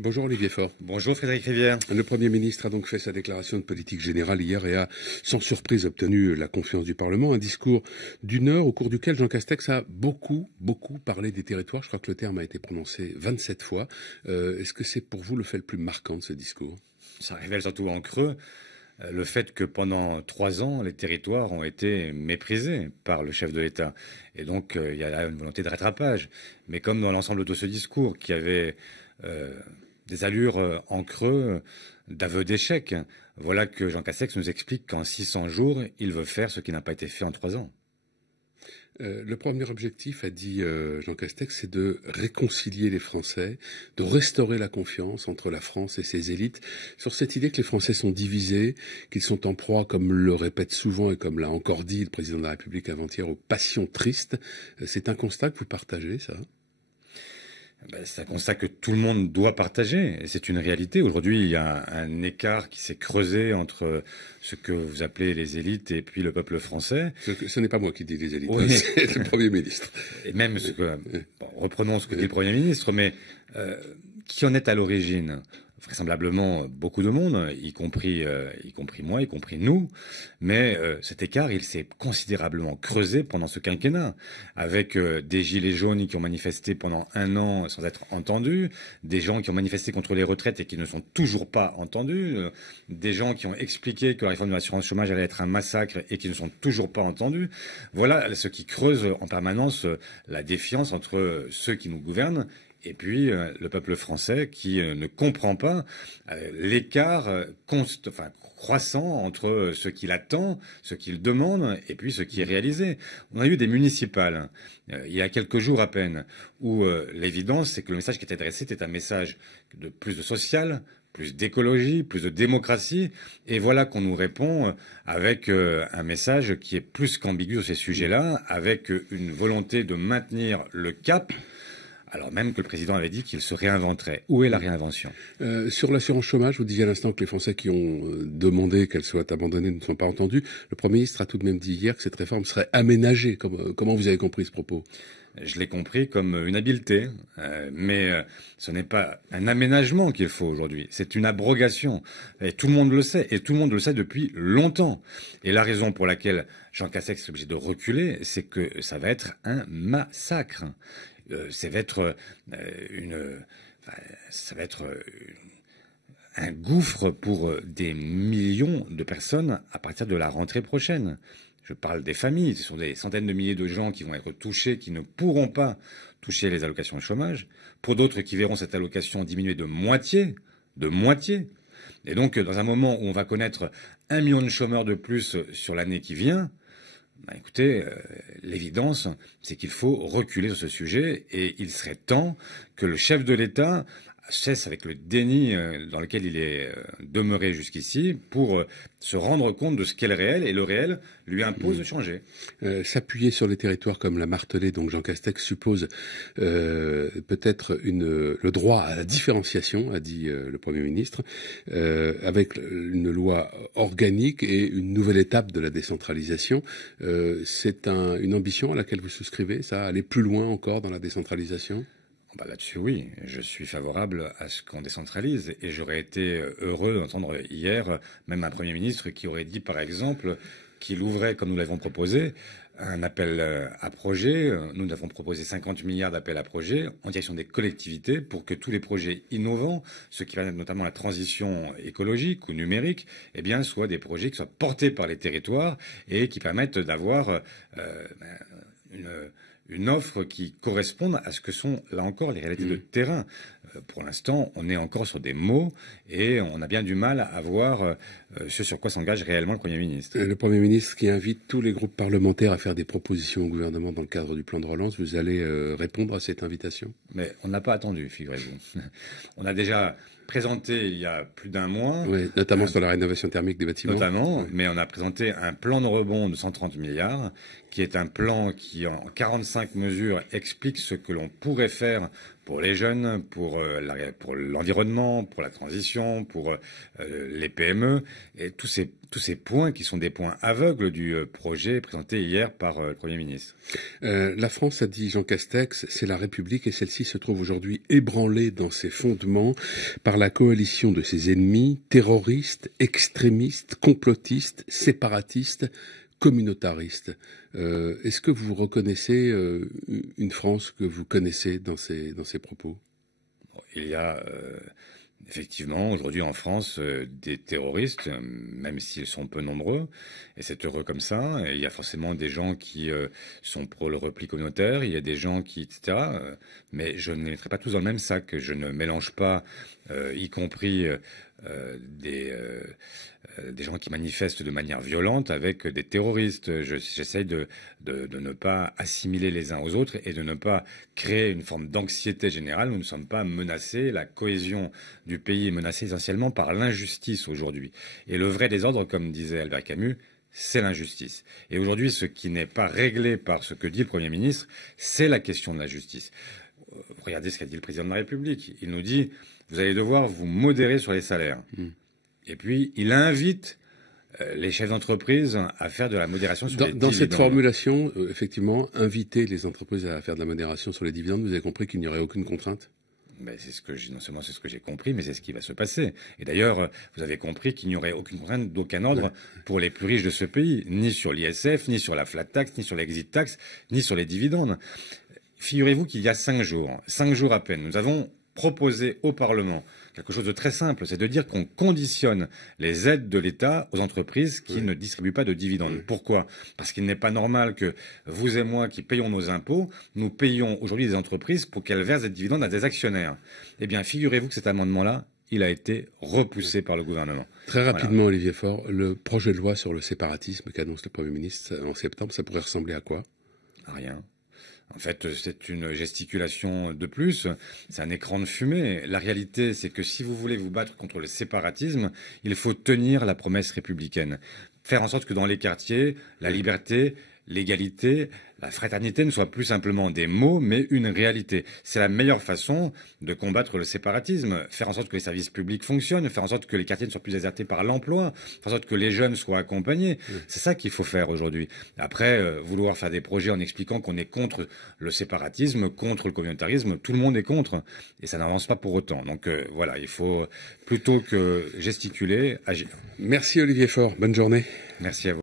Bonjour Olivier Faure. Bonjour Frédéric Rivière. Le Premier ministre a donc fait sa déclaration de politique générale hier et a, sans surprise, obtenu la confiance du Parlement. Un discours d'une heure au cours duquel Jean Castex a beaucoup parlé des territoires. Je crois que le terme a été prononcé 27 fois. Est-ce que c'est pour vous le fait le plus marquant de ce discours? Ça révèle surtout en creux le fait que pendant 3 ans, les territoires ont été méprisés par le chef de l'État. Et donc, il y a là une volonté de rattrapage. Mais comme dans l'ensemble de ce discours, qui avait des allures en creux d'aveu d'échec, voilà que Jean Castex nous explique qu'en 600 jours, il veut faire ce qui n'a pas été fait en 3 ans. Le premier objectif, a dit Jean Castex, c'est de réconcilier les Français, de restaurer la confiance entre la France et ses élites, sur cette idée que les Français sont divisés, qu'ils sont en proie, comme le répète souvent et comme l'a encore dit le président de la République avant-hier, aux passions tristes. C'est un constat que vous partagez, ça? C'est un constat que tout le monde doit partager. Et c'est une réalité. Aujourd'hui, il y a un écart qui s'est creusé entre ce que vous appelez les élites et puis le peuple français. Ce n'est pas moi qui dis les élites, Oui. C'est le Premier ministre. Et même ce que, reprenons ce que dit le Premier ministre, mais qui en est à l'origine? Vraisemblablement beaucoup de monde, y compris moi, y compris nous. Mais cet écart, il s'est considérablement creusé pendant ce quinquennat, avec des gilets jaunes qui ont manifesté pendant 1 an sans être entendus, des gens qui ont manifesté contre les retraites et qui ne sont toujours pas entendus, des gens qui ont expliqué que la réforme de l'assurance chômage allait être un massacre et qui ne sont toujours pas entendus. Voilà ce qui creuse en permanence la défiance entre ceux qui nous gouvernent et puis le peuple français qui ne comprend pas l'écart croissant entre ce qu'il attend, ce qu'il demande, et puis ce qui est réalisé. On a eu des municipales il y a quelques jours à peine, où l'évidence, c'est que le message qui était adressé était un message de plus de social, plus d'écologie, plus de démocratie, et voilà qu'on nous répond avec un message qui est plus qu'ambigu sur ces sujets-là, avec une volonté de maintenir le cap, alors même que le président avait dit qu'il se réinventerait. Où est la réinvention? Sur l'assurance chômage, vous disiez à l'instant que les Français qui ont demandé qu'elle soit abandonnée ne sont pas entendus. Le Premier ministre a tout de même dit hier que cette réforme serait aménagée. Comment vous avez compris ce propos? Je l'ai compris comme une habileté, mais ce n'est pas un aménagement qu'il faut aujourd'hui, c'est une abrogation. Et tout le monde le sait, et tout le monde le sait depuis longtemps. Et la raison pour laquelle Jean Castex est obligé de reculer, c'est que ça va être un massacre. Ça va être un gouffre pour des millions de personnes à partir de la rentrée prochaine. Je parle des familles, ce sont des centaines de milliers de gens qui vont être touchés, qui ne pourront pas toucher les allocations de chômage, pour d'autres qui verront cette allocation diminuer de moitié. Et donc, dans un moment où on va connaître 1 million de chômeurs de plus sur l'année qui vient, écoutez, l'évidence, c'est qu'il faut reculer sur ce sujet et il serait temps que le chef de l'État cesse avec le déni dans lequel il est demeuré jusqu'ici pour se rendre compte de ce qu'est le réel, et le réel lui impose de changer. S'appuyer sur les territoires comme l'a martelé donc Jean Castex suppose peut-être le droit à la différenciation, a dit le Premier ministre, avec une loi organique et une nouvelle étape de la décentralisation. C'est une ambition à laquelle vous souscrivez, ça, aller plus loin encore dans la décentralisation? Là-dessus, oui, je suis favorable à ce qu'on décentralise, et j'aurais été heureux d'entendre hier même un Premier ministre qui aurait dit, par exemple, qu'il ouvrait, comme nous l'avons proposé, un appel à projet. Nous avons proposé 50 milliards d'appels à projets en direction des collectivités pour que tous les projets innovants, ceux qui permettent notamment la transition écologique ou numérique, eh bien, soient des projets qui soient portés par les territoires et qui permettent d'avoir une offre qui corresponde à ce que sont, là encore, les réalités de terrain. Pour l'instant, on est encore sur des mots et on a bien du mal à voir ce sur quoi s'engage réellement le Premier ministre. Le Premier ministre qui invite tous les groupes parlementaires à faire des propositions au gouvernement dans le cadre du plan de relance, vous allez répondre à cette invitation? Mais on n'a pas attendu, figurez-vous. On a déjà présenté il y a plus d'1 mois. Oui, notamment sur la rénovation thermique des bâtiments. Notamment, mais on a présenté un plan de rebond de 130 milliards, qui est un plan qui, en 45 mesures, explique ce que l'on pourrait faire pour les jeunes, pour l'environnement, pour la transition, pour les PME, et tous ces points qui sont des points aveugles du projet présenté hier par le Premier ministre. La France, a dit Jean Castex, c'est la République et celle-ci se trouve aujourd'hui ébranlée dans ses fondements par la coalition de ses ennemis, terroristes, extrémistes, complotistes, séparatistes, communautaristes. Est-ce que vous reconnaissez une France que vous connaissez dans ces propos? Il y a effectivement aujourd'hui en France des terroristes, même s'ils sont peu nombreux, et c'est heureux comme ça. Et il y a forcément des gens qui sont pour le repli communautaire, il y a des gens qui, etc. Mais je ne les mettrai pas tous dans le même sac. Je ne mélange pas, y compris des gens qui manifestent de manière violente avec des terroristes. J'essaye de ne pas assimiler les uns aux autres et de ne pas créer une forme d'anxiété générale. Nous ne sommes pas menacés. La cohésion du pays est menacée essentiellement par l'injustice aujourd'hui. Et le vrai désordre, comme disait Albert Camus, c'est l'injustice. Et aujourd'hui, ce qui n'est pas réglé par ce que dit le Premier ministre, c'est la question de la justice. Regardez ce qu'a dit le président de la République. Il nous dit, vous allez devoir vous modérer sur les salaires. Et puis, il invite les chefs d'entreprise à faire de la modération sur les dividendes. Dans cette formulation, effectivement, inviter les entreprises à faire de la modération sur les dividendes, vous avez compris qu'il n'y aurait aucune contrainte? Ben, non seulement c'est ce que j'ai compris, mais c'est ce qui va se passer. Et d'ailleurs, vous avez compris qu'il n'y aurait aucune contrainte d'aucun ordre pour les plus riches de ce pays, ni sur l'ISF, ni sur la flat tax, ni sur l'exit tax, ni sur les dividendes. Figurez-vous qu'il y a 5 jours à peine, nous avons proposé au Parlement quelque chose de très simple, c'est de dire qu'on conditionne les aides de l'État aux entreprises qui ne distribuent pas de dividendes. Pourquoi? Parce qu'il n'est pas normal que vous et moi qui payons nos impôts, nous payons aujourd'hui des entreprises pour qu'elles versent des dividendes à des actionnaires. Eh bien, figurez-vous que cet amendement-là, il a été repoussé par le gouvernement. Très rapidement, voilà. Olivier Faure, le projet de loi sur le séparatisme qu'annonce le Premier ministre en septembre, ça pourrait ressembler à quoi? À rien. En fait, c'est une gesticulation de plus, c'est un écran de fumée. La réalité, c'est que si vous voulez vous battre contre le séparatisme, il faut tenir la promesse républicaine. Faire en sorte que dans les quartiers, la liberté, l'égalité, la fraternité ne soient plus simplement des mots, mais une réalité. C'est la meilleure façon de combattre le séparatisme. Faire en sorte que les services publics fonctionnent, faire en sorte que les quartiers ne soient plus désertés par l'emploi, faire en sorte que les jeunes soient accompagnés. C'est ça qu'il faut faire aujourd'hui. Après, vouloir faire des projets en expliquant qu'on est contre le séparatisme, contre le communautarisme, tout le monde est contre. Et ça n'avance pas pour autant. Donc voilà, il faut plutôt que gesticuler, agir. Merci Olivier Faure. Bonne journée. Merci à vous.